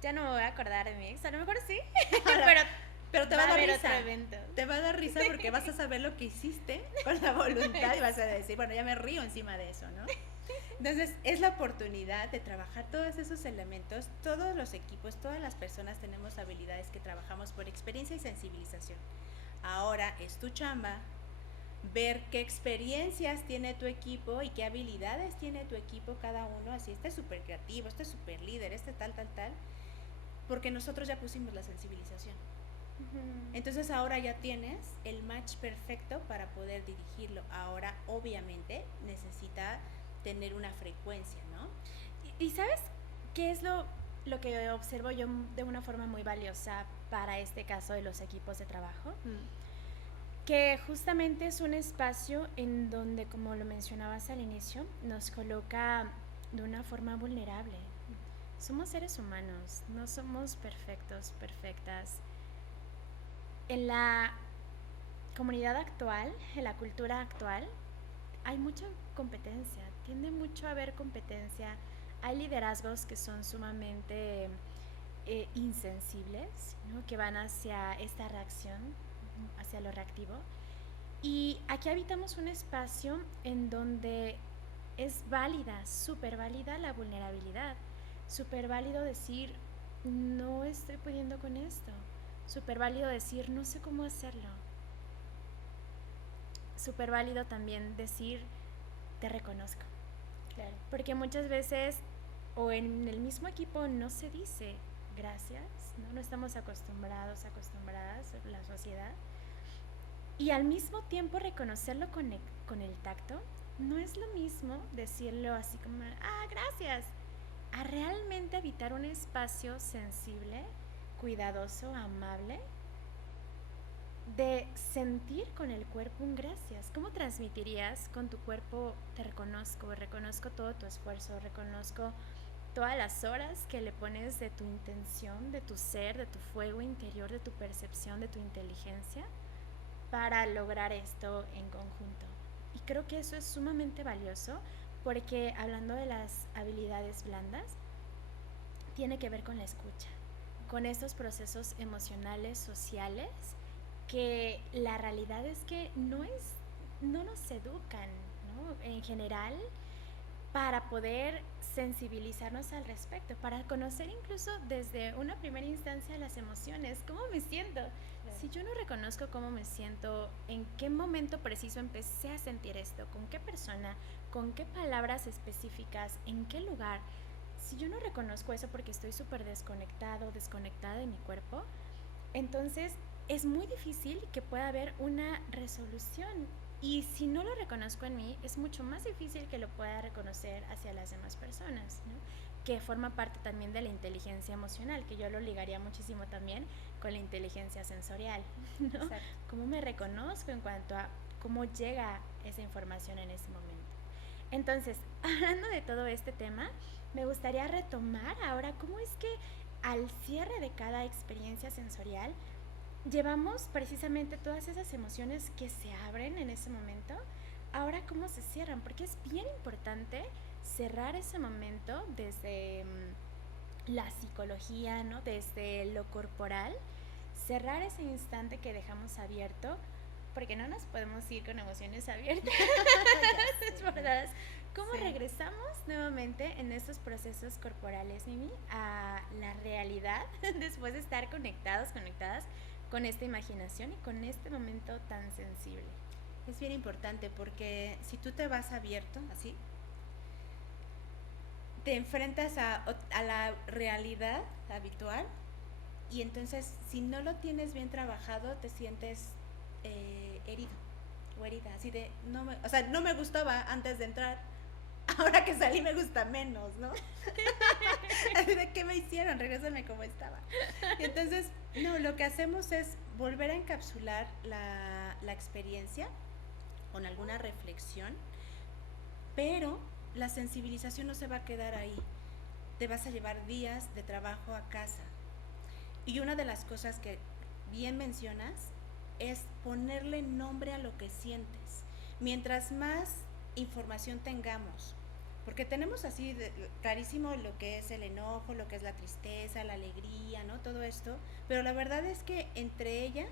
ya no me voy a acordar de mi ex. A lo mejor sí, pero te va a dar risa. Otro evento. Te va a dar risa porque vas a saber lo que hiciste con la voluntad y vas a decir, bueno, ya me río encima de eso, ¿no? Entonces, es la oportunidad de trabajar todos esos elementos. Todos los equipos, todas las personas tenemos habilidades que trabajamos por experiencia y sensibilización. Ahora es tu chamba ver qué experiencias tiene tu equipo y qué habilidades tiene tu equipo cada uno. Así, este es súper creativo, este es súper líder, este tal, porque nosotros ya pusimos la sensibilización. Entonces ahora ya tienes el match perfecto para poder dirigirlo. Ahora obviamente necesita tener una frecuencia, ¿no? ¿Y sabes qué es lo que observo yo de una forma muy valiosa para este caso de los equipos de trabajo? Que justamente es un espacio en donde, como lo mencionabas al inicio, nos coloca de una forma vulnerable. Somos seres humanos, no somos perfectos, perfectas. En la comunidad actual, en la cultura actual, hay mucha competencia, tiende mucho a haber competencia. Hay liderazgos que son sumamente insensibles, ¿no? Que van hacia esta reacción, hacia lo reactivo. Y aquí habitamos un espacio en donde es válida, súper válida la vulnerabilidad, súper válido decir, no estoy pudiendo con esto, súper válido decir, no sé cómo hacerlo, súper válido también decir, te reconozco. Claro. Porque muchas veces, o en el mismo equipo no se dice gracias, no estamos acostumbradas, la sociedad. Y al mismo tiempo reconocerlo con el tacto, no es lo mismo decirlo así como, gracias, a realmente habitar un espacio sensible, cuidadoso, amable, de sentir con el cuerpo un gracias. ¿Cómo transmitirías con tu cuerpo, te reconozco todo tu esfuerzo, reconozco todas las horas que le pones de tu intención, de tu ser, de tu fuego interior, de tu percepción, de tu inteligencia, para lograr esto en conjunto? Y creo que eso es sumamente valioso porque, hablando de las habilidades blandas, tiene que ver con la escucha, con estos procesos emocionales, sociales, que la realidad es que no nos educan, ¿no? En general, para poder sensibilizarnos al respecto, para conocer incluso desde una primera instancia las emociones, cómo me siento. Claro. Si yo no reconozco cómo me siento, en qué momento preciso empecé a sentir esto, con qué persona, con qué palabras específicas, en qué lugar, si yo no reconozco eso porque estoy súper desconectada de mi cuerpo, entonces es muy difícil que pueda haber una resolución. Y si no lo reconozco en mí, es mucho más difícil que lo pueda reconocer hacia las demás personas, ¿no? Que forma parte también de la inteligencia emocional, que yo lo ligaría muchísimo también con la inteligencia sensorial, ¿no? Exacto. ¿Cómo me reconozco en cuanto a cómo llega esa información en ese momento? Entonces, hablando de todo este tema, me gustaría retomar ahora cómo es que al cierre de cada experiencia sensorial llevamos precisamente todas esas emociones que se abren en ese momento, ahora cómo se cierran, porque es bien importante cerrar ese momento desde la psicología, ¿no? Desde lo corporal, cerrar ese instante que dejamos abierto, porque no nos podemos ir con emociones abiertas, desbordadas. ¿Cómo regresamos nuevamente en estos procesos corporales, Mimi, a la realidad después de estar conectadas con esta imaginación y con este momento tan sensible? Es bien importante porque si tú te vas abierto, así, te enfrentas a la realidad habitual y entonces si no lo tienes bien trabajado te sientes herido. güerita, así de, no me gustaba antes de entrar, ahora que salí me gusta menos, ¿no? Así de, ¿qué me hicieron? Regrésame como estaba. Y entonces, no, lo que hacemos es volver a encapsular la experiencia con alguna reflexión, pero la sensibilización no se va a quedar ahí. Te vas a llevar días de trabajo a casa. Y una de las cosas que bien mencionas es ponerle nombre a lo que sientes. Mientras más información tengamos, porque tenemos así clarísimo lo que es el enojo, lo que es la tristeza, la alegría, ¿no? Todo esto, pero la verdad es que entre ellas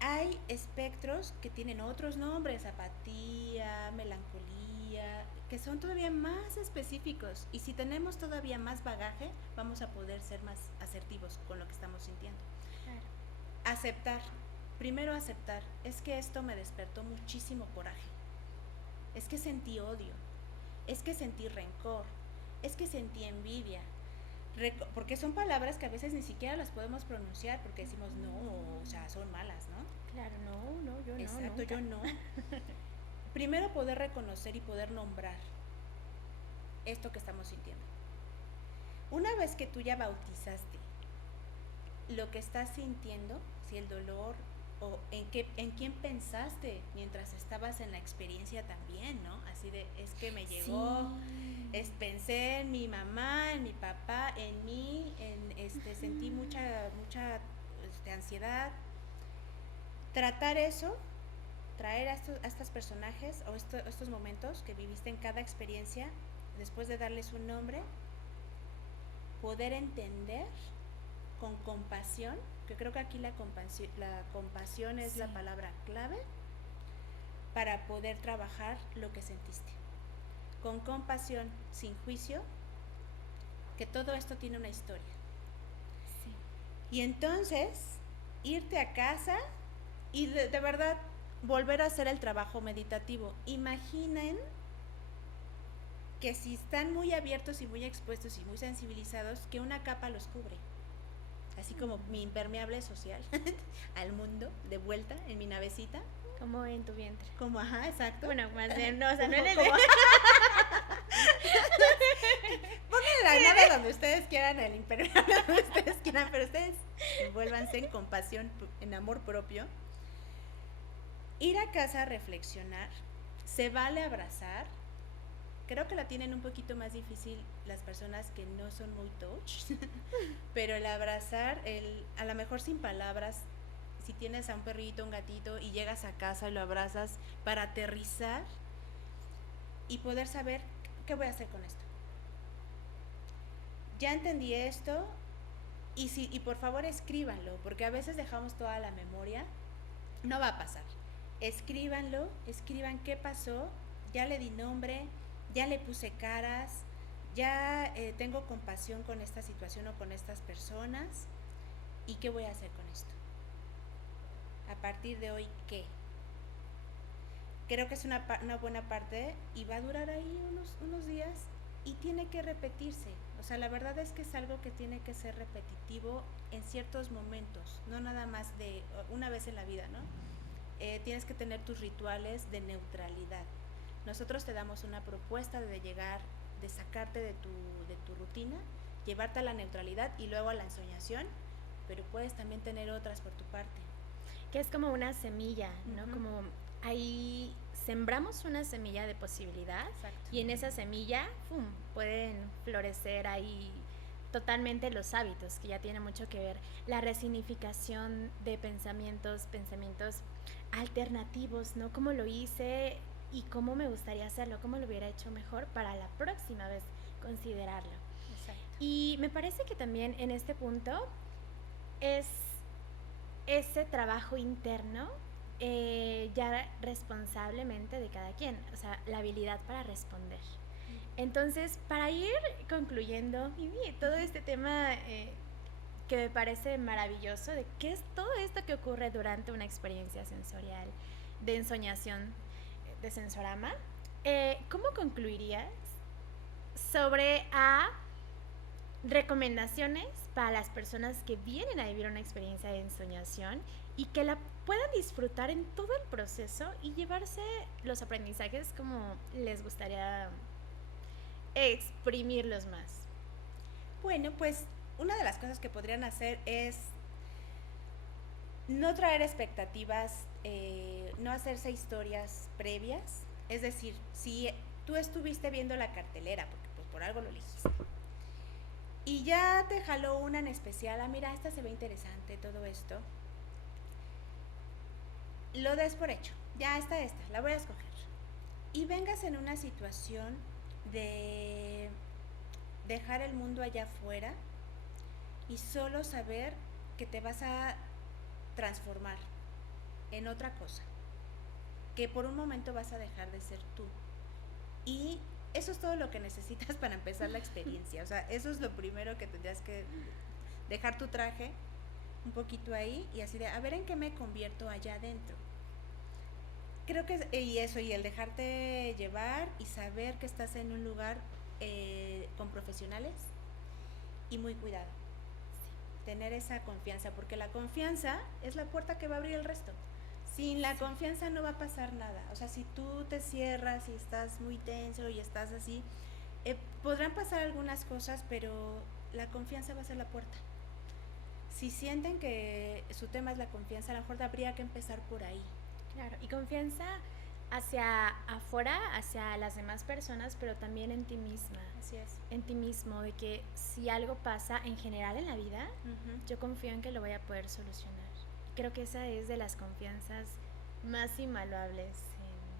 hay espectros que tienen otros nombres, apatía, melancolía, que son todavía más específicos, y si tenemos todavía más bagaje, vamos a poder ser más asertivos con lo que estamos sintiendo. Claro. Aceptar, primero aceptar, es que esto me despertó muchísimo coraje, es que sentí odio, es que sentí rencor, es que sentí envidia, porque son palabras que a veces ni siquiera las podemos pronunciar porque decimos no, o sea, son malas, ¿no? Claro, no, yo no. Exacto, nunca. yo no. Primero poder reconocer y poder nombrar esto que estamos sintiendo. Una vez que tú ya bautizaste lo que estás sintiendo, si el dolor o en quién pensaste mientras estabas en la experiencia también, ¿no? Así de, es que me llegó, Sí. pensé en mi mamá, en mi papá, en mí, sentí mucha ansiedad. Tratar eso, traer a estos personajes o estos momentos que viviste en cada experiencia, después de darles un nombre, poder entender con compasión, que creo que aquí la compasión es la palabra clave para poder trabajar lo que sentiste. Con compasión, sin juicio, que todo esto tiene una historia. Sí. Y entonces, irte a casa y de verdad volver a hacer el trabajo meditativo. Imaginen que si están muy abiertos y muy expuestos y muy sensibilizados, que una capa los cubre. Así como mi impermeable social al mundo, de vuelta en mi navecita. Como en tu vientre. Como, ajá, exacto. Bueno, más bien, no, o sea, no en el Pongan la nave donde ustedes quieran, el impermeable donde ustedes quieran, pero ustedes envuélvanse en compasión, en amor propio. Ir a casa a reflexionar, se vale abrazar. Creo que la tienen un poquito más difícil las personas que no son muy touch, pero el abrazar, a lo mejor sin palabras, si tienes a un perrito, un gatito y llegas a casa y lo abrazas para aterrizar y poder saber qué voy a hacer con esto. Ya entendí esto y por favor escríbanlo, porque a veces dejamos toda la memoria, no va a pasar. Escríbanlo, escriban qué pasó, ya le di nombre, ya le puse caras, ya tengo compasión con esta situación o con estas personas, y qué voy a hacer con esto. A partir de hoy, ¿qué? Creo que es una buena parte y va a durar ahí unos días y tiene que repetirse. O sea, la verdad es que es algo que tiene que ser repetitivo en ciertos momentos, no nada más de una vez en la vida, ¿no? Tienes que tener tus rituales de neutralidad. Nosotros te damos una propuesta de llegar, de sacarte de tu rutina, llevarte a la neutralidad y luego a la ensoñación, pero puedes también tener otras por tu parte. Que es como una semilla, ¿no? Uh-huh. Como ahí sembramos una semilla de posibilidad. Exacto. Y en esa semilla, ¡pum!, pueden florecer ahí totalmente los hábitos, que ya tiene mucho que ver la resignificación de pensamientos alternativos, ¿no? Cómo lo hice y cómo me gustaría hacerlo, cómo lo hubiera hecho mejor para la próxima vez considerarlo. Exacto. Y me parece que también en este punto es ese trabajo interno ya responsablemente de cada quien, o sea, la habilidad para responder. Entonces, para ir concluyendo todo este tema que me parece maravilloso, de qué es todo esto que ocurre durante una experiencia sensorial de ensoñación de sensorama, ¿cómo concluirías sobre recomendaciones para las personas que vienen a vivir una experiencia de ensoñación y que la puedan disfrutar en todo el proceso y llevarse los aprendizajes como les gustaría exprimirlos más. Bueno, pues una de las cosas que podrían hacer es no traer expectativas, no hacerse historias previas. Es decir, si tú estuviste viendo la cartelera, porque pues por algo lo elegiste, y ya te jaló una en especial, mira, esta se ve interesante, todo esto, lo des por hecho, ya está esta, la voy a escoger. Y vengas en una situación de dejar el mundo allá afuera y solo saber que te vas a transformar en otra cosa, que por un momento vas a dejar de ser tú. Y eso es todo lo que necesitas para empezar la experiencia. O sea, eso es lo primero que tendrías que dejar tu traje un poquito ahí y así de, a ver en qué me convierto allá adentro. Creo que y eso, y el dejarte llevar y saber que estás en un lugar con profesionales y muy cuidado. Tener esa confianza, porque la confianza es la puerta que va a abrir el resto. Sin la confianza no va a pasar nada. O sea, si tú te cierras y estás muy tenso y estás así, podrán pasar algunas cosas, pero la confianza va a ser la puerta. Si sienten que su tema es la confianza, a lo mejor habría que empezar por ahí. Claro, y confianza hacia afuera, hacia las demás personas, pero también en ti misma. Así es. En ti mismo, de que si algo pasa en general en la vida, yo confío en que lo voy a poder solucionar. Creo que esa es de las confianzas más invaluables.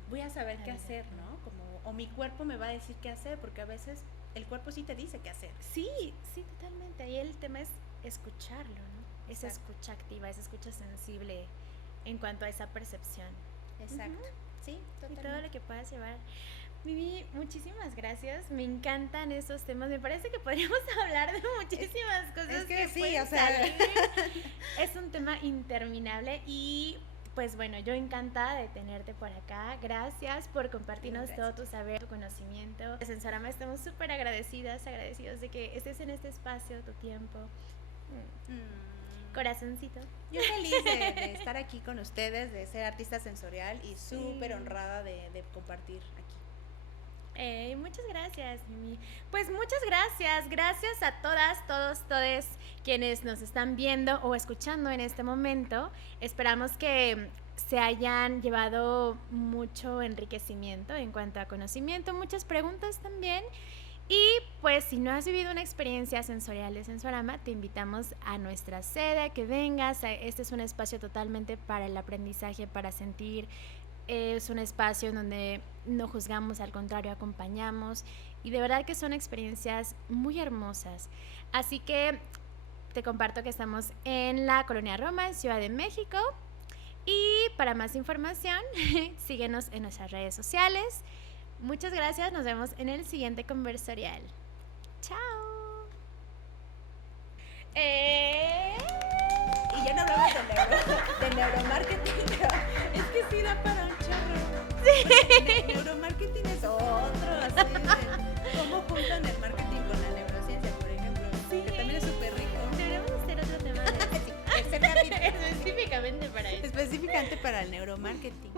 Voy a saber qué hacer, ¿no? Como, o mi cuerpo me va a decir qué hacer, porque a veces el cuerpo sí te dice qué hacer. Sí, sí, totalmente. Ahí el tema es escucharlo, ¿no? Esa escucha activa, esa escucha sensible en cuanto a esa percepción. Exacto. Sí, totalmente. Y todo lo que puedas llevar. Vivi, muchísimas gracias. Me encantan estos temas. Me parece que podríamos hablar de muchísimas cosas. Es que sí, pueden o sea. salir. Es un tema interminable y pues bueno, yo encantada de tenerte por acá. Gracias por compartirnos todo tu saber, tu conocimiento. En Sensorama estamos súper agradecidos de que estés en este espacio, tu tiempo. Corazoncito. Yo feliz de estar aquí con ustedes, de ser artista sensorial y súper honrada de compartir aquí. Muchas gracias, Mimi. Pues muchas gracias a todas, todes quienes nos están viendo o escuchando en este momento. Esperamos que se hayan llevado mucho enriquecimiento en cuanto a conocimiento, muchas preguntas también. Y pues si no has vivido una experiencia sensorial de Sensorama, te invitamos a nuestra sede, que vengas. Este es un espacio totalmente para el aprendizaje, para sentir. Es un espacio en donde no juzgamos, al contrario, acompañamos. Y de verdad que son experiencias muy hermosas. Así que te comparto que estamos en la Colonia Roma, en Ciudad de México. Y para más información, síguenos en nuestras redes sociales. Muchas gracias, nos vemos en el siguiente conversorial. ¡Chao! Y ya no hablamos de neuromarketing, es que sí da para un chorro. Sí. Neuromarketing es otro, así de cómo juntan el marketing con la neurociencia, por ejemplo. Sí. Que también es súper rico. Deberíamos hacer otro tema de Específicamente específicamente para eso. Específicamente para el neuromarketing.